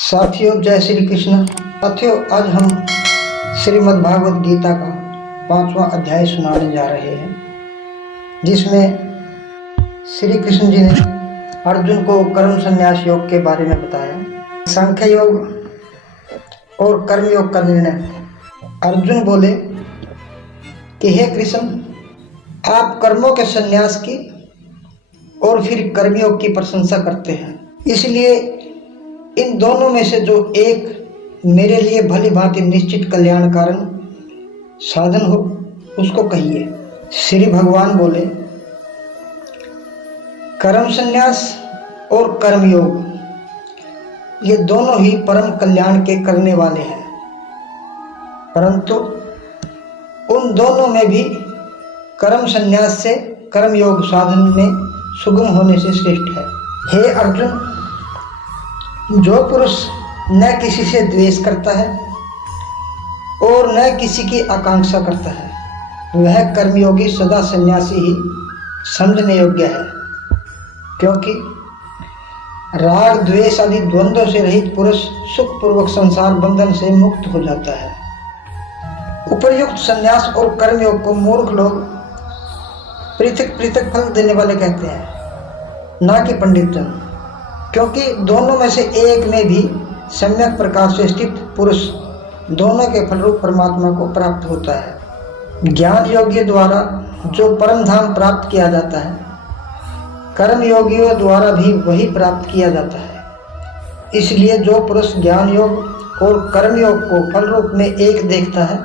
साथियों, जय श्री कृष्ण। साथियों, आज हम श्रीमद् भागवत गीता का 5वां अध्याय सुनाने जा रहे हैं, जिसमें श्री कृष्ण जी ने अर्जुन को कर्म संन्यास योग के बारे में बताया। सांख्य योग और कर्म योग का निर्णय। अर्जुन बोले कि हे कृष्ण, आप कर्मों के संन्यास की और फिर कर्मयोग की प्रशंसा करते हैं, इसलिए इन दोनों में से जो एक मेरे लिए भली भांति निश्चित कल्याण कारण साधन हो उसको कहिए। श्री भगवान बोले, कर्म संन्यास और कर्मयोग ये दोनों ही परम कल्याण के करने वाले हैं, परंतु उन दोनों में भी कर्म संन्यास से कर्मयोग साधन में सुगम होने से श्रेष्ठ है। हे अर्जुन, जो पुरुष न किसी से द्वेष करता है और न किसी की आकांक्षा करता है, वह कर्मयोगी सदा सन्यासी ही समझने योग्य है, क्योंकि राग द्वेष आदि द्वंद्वों से रहित पुरुष सुखपूर्वक संसार बंधन से मुक्त हो जाता है। उपर्युक्त संन्यास और कर्मयोग को मूर्ख लोग पृथक पृथक फल देने वाले कहते हैं, ना कि पंडित जन, क्योंकि दोनों में से एक में भी सम्यक प्रकार से स्थित पुरुष दोनों के फलरूप परमात्मा को प्राप्त होता है। ज्ञान योगियों द्वारा जो परम धाम प्राप्त किया जाता है, कर्म योगियों द्वारा भी वही प्राप्त किया जाता है। इसलिए जो पुरुष ज्ञान योग और कर्म योग को फल रूप में एक देखता है,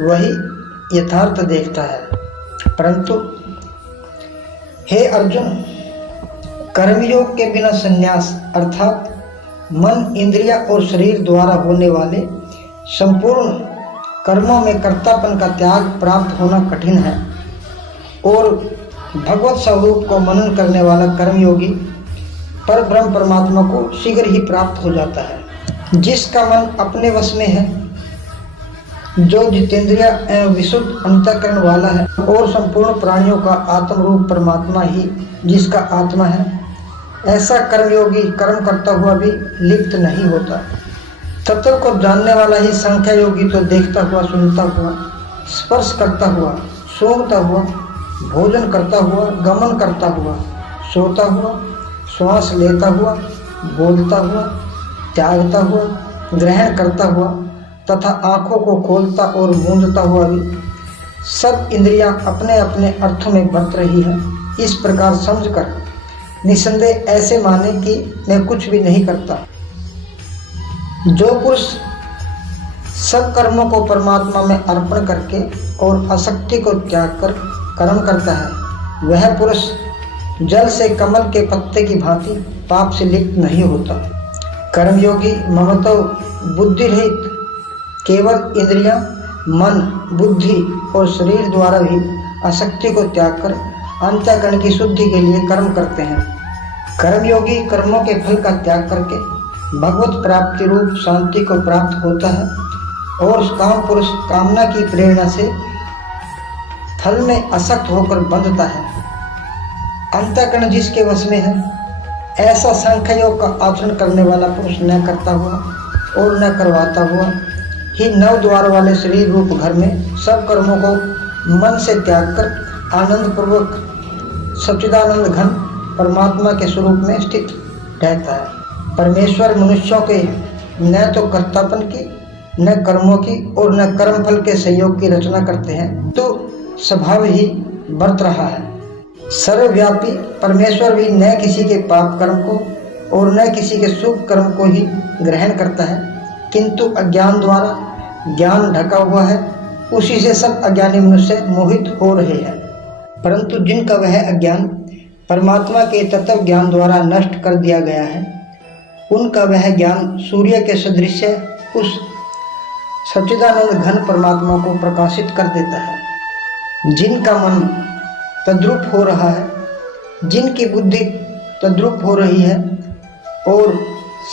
वही यथार्थ देखता है। परंतु हे अर्जुन, कर्मयोग के बिना संन्यास अर्थात मन, इंद्रिया और शरीर द्वारा होने वाले संपूर्ण कर्मों में कर्तापन का त्याग प्राप्त होना कठिन है, और भगवत स्वरूप को मनन करने वाला कर्मयोगी पर ब्रह्म परमात्मा को शीघ्र ही प्राप्त हो जाता है। जिसका मन अपने वश में है, जो जितेंद्रिय एवं विशुद्ध अंतःकरण वाला है, और संपूर्ण प्राणियों का आत्म रूप परमात्मा ही जिसका आत्मा है, ऐसा कर्मयोगी कर्म करता हुआ भी लिप्त नहीं होता। तत्व को जानने वाला ही संख्या योगी तो देखता हुआ, सुनता हुआ, स्पर्श करता हुआ, सूंघता हुआ, भोजन करता हुआ, गमन करता हुआ, सोता हुआ, श्वास लेता हुआ, बोलता हुआ, त्यागता हुआ, ग्रहण करता हुआ तथा आँखों को खोलता और मूंदता हुआ भी सब इंद्रियां अपने अपने अर्थों में बरत रही है, इस प्रकार समझकर निसंदेह ऐसे माने कि मैं कुछ भी नहीं करता। जो पुरुष सब कर्मों को परमात्मा में अर्पण करके और आसक्ति को त्याग कर कर्म करता है, वह पुरुष जल से कमल के पत्ते की भांति पाप से लिप्त नहीं होता। कर्मयोगी ममतो बुद्धि रहित केवल इंद्रियां, मन, बुद्धि और शरीर द्वारा भी आसक्ति को त्याग कर अंतःकरण की शुद्धि के लिए कर्म करते हैं। कर्मयोगी कर्मों के फल का त्याग करके भगवत प्राप्ति रूप शांति को प्राप्त होता है, और काम पुरुष कामना की प्रेरणा से फल में आसक्त होकर बंधता है। अंतःकरण जिसके वश में है, ऐसा सांख्य योग का आचरण करने वाला पुरुष न करता हुआ और न करवाता हुआ ही नव द्वार वाले शरीर रूप घर में सब कर्मों को मन से त्याग कर आनंद पूर्वक सच्चिदानंद घन परमात्मा के स्वरूप में स्थित रहता है। परमेश्वर मनुष्यों के न तो कर्तापन की, न कर्मों की और न कर्म फल के संयोग की रचना करते हैं, तो स्वभाव ही बरत रहा है। सर्वव्यापी परमेश्वर भी न किसी के पाप कर्म को और न किसी के शुभ कर्म को ही ग्रहण करता है, किंतु अज्ञान द्वारा ज्ञान ढका हुआ है, उसी से सब अज्ञानी मनुष्य मोहित हो रहे हैं। परंतु जिनका वह अज्ञान परमात्मा के तत्व ज्ञान द्वारा नष्ट कर दिया गया है, उनका वह ज्ञान सूर्य के सदृश उस सच्चिदानंद घन परमात्मा को प्रकाशित कर देता है। जिनका मन तद्रूप हो रहा है, जिनकी बुद्धि तद्रूप हो रही है, और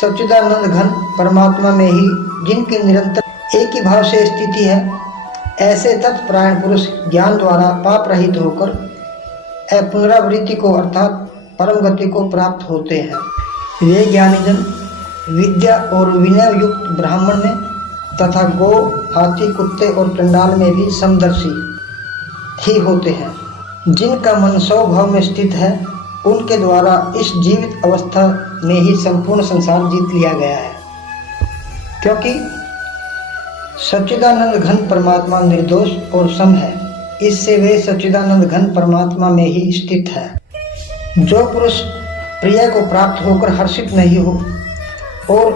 सच्चिदानंद घन परमात्मा में ही जिनकी निरंतर एक ही भाव से स्थिति है, ऐसे तत्परायण पुरुष ज्ञान द्वारा पाप रहित होकर पुनरावृत्ति को अर्थात परम गति को प्राप्त होते हैं। वे ज्ञानीजन विद्या और विनय युक्त ब्राह्मण में तथा गौ, हाथी, कुत्ते और चंडाल में भी समदर्शी ही होते हैं। जिनका मन स्वभाव में स्थित है उनके द्वारा इस जीवित अवस्था में ही संपूर्ण संसार जीत लिया गया है, क्योंकि सच्चिदानंद घन परमात्मा निर्दोष और सम है। इससे वे सच्चिदानंद घन परमात्मा में ही स्थित है। जो पुरुष प्रिय को प्राप्त होकर हर्षित नहीं हो और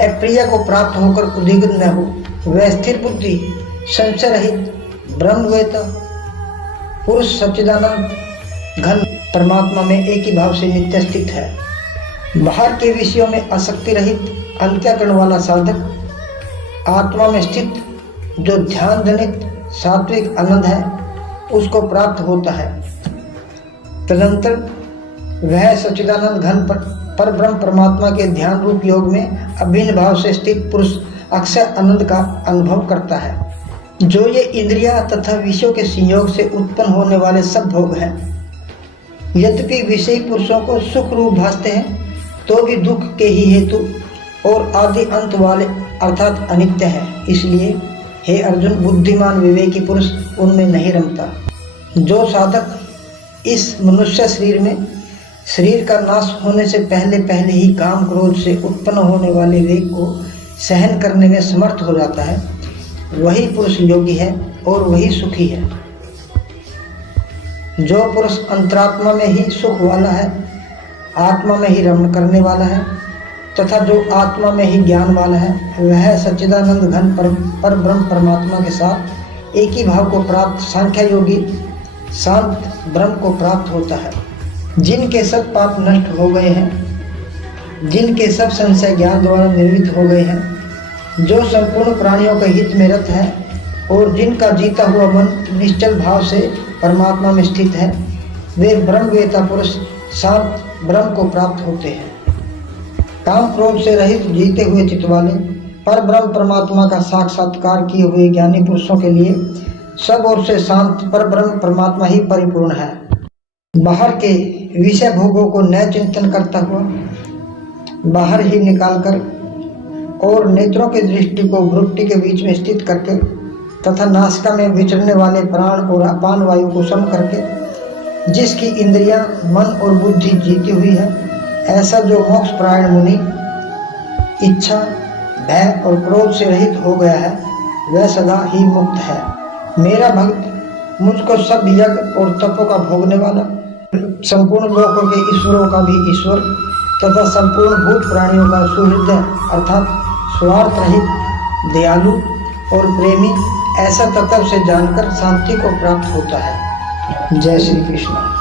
अप्रिय को प्राप्त होकर उद्विग्न न हो, वह स्थिर बुद्धि, संशय रहित ब्रह्मवेता पुरुष सच्चिदानंद घन परमात्मा में एक ही भाव से नित्य स्थित है। बाहर के विषयों में आसक्ति रहित अंत्यकरण वाला साधक आत्मा में स्थित जो ध्यान जनित सात्विक आनंद है उसको प्राप्त होता है। तदंतर वह सच्चिदानंद घन पर ब्रह्म परमात्मा के ध्यान रूप योग में अभिन्न भाव से स्थित पुरुष अक्षय आनंद का अनुभव करता है। जो ये इंद्रियां तथा विषयों के संयोग से उत्पन्न होने वाले सब भोग हैं, यद्यपि विषयी पुरुषों को सुख रूप भासते हैं तो भी दुख के ही हेतु और आदि अंत वाले अर्थात अनित्य है। इसलिए हे अर्जुन, बुद्धिमान विवेकी पुरुष उनमें नहीं रमता। जो साधक इस मनुष्य शरीर में शरीर का नाश होने से पहले पहले ही काम क्रोध से उत्पन्न होने वाले वेग को सहन करने में समर्थ हो जाता है, वही पुरुष योगी है और वही सुखी है। जो पुरुष अंतरात्मा में ही सुख वाला है, आत्मा में ही रमण करने वाला है तथा जो आत्मा में ही ज्ञान वाला है, वह सच्चिदानंद घन पर ब्रह्म परमात्मा के साथ एक ही भाव को प्राप्त सांख्य योगी शांत ब्रह्म को प्राप्त होता है। जिनके सब पाप नष्ट हो गए हैं, जिनके सब संशय ज्ञान द्वारा निर्मित हो गए हैं, जो संपूर्ण प्राणियों के हित में रत है और जिनका जीता हुआ मन निश्चल भाव से परमात्मा में स्थित है, वे ब्रह्मवेता पुरुष शांत ब्रह्म को प्राप्त होते हैं। काम क्रोध से रहित जीते हुए चित्त वाले पर ब्रह्म परमात्मा का साक्षात्कार किए हुए ज्ञानी पुरुषों के लिए सब ओर से शांत पर ब्रह्म परमात्मा ही परिपूर्ण है। बाहर के विषय भोगों को न चिंतन करता हुआ बाहर ही निकालकर और नेत्रों की दृष्टि को भ्रुकुटी के बीच में स्थित करके तथा नासिका में विचरने वाले प्राण और अपान वायु को सम करके जिसकी इंद्रियां, मन और बुद्धि जीती हुई है, ऐसा जो मोक्ष परायण मुनि इच्छा, भय और क्रोध से रहित हो गया है, वह सदा ही मुक्त है। मेरा भक्त मुझको सब यज्ञ और तपों का भोगने वाला, संपूर्ण लोकों के ईश्वरों का भी ईश्वर तथा संपूर्ण भूत प्राणियों का सुहृदय अर्थात स्वार्थ रहित, दयालु और प्रेमी ऐसा तत्व से जानकर शांति को प्राप्त होता है। जय श्री कृष्ण।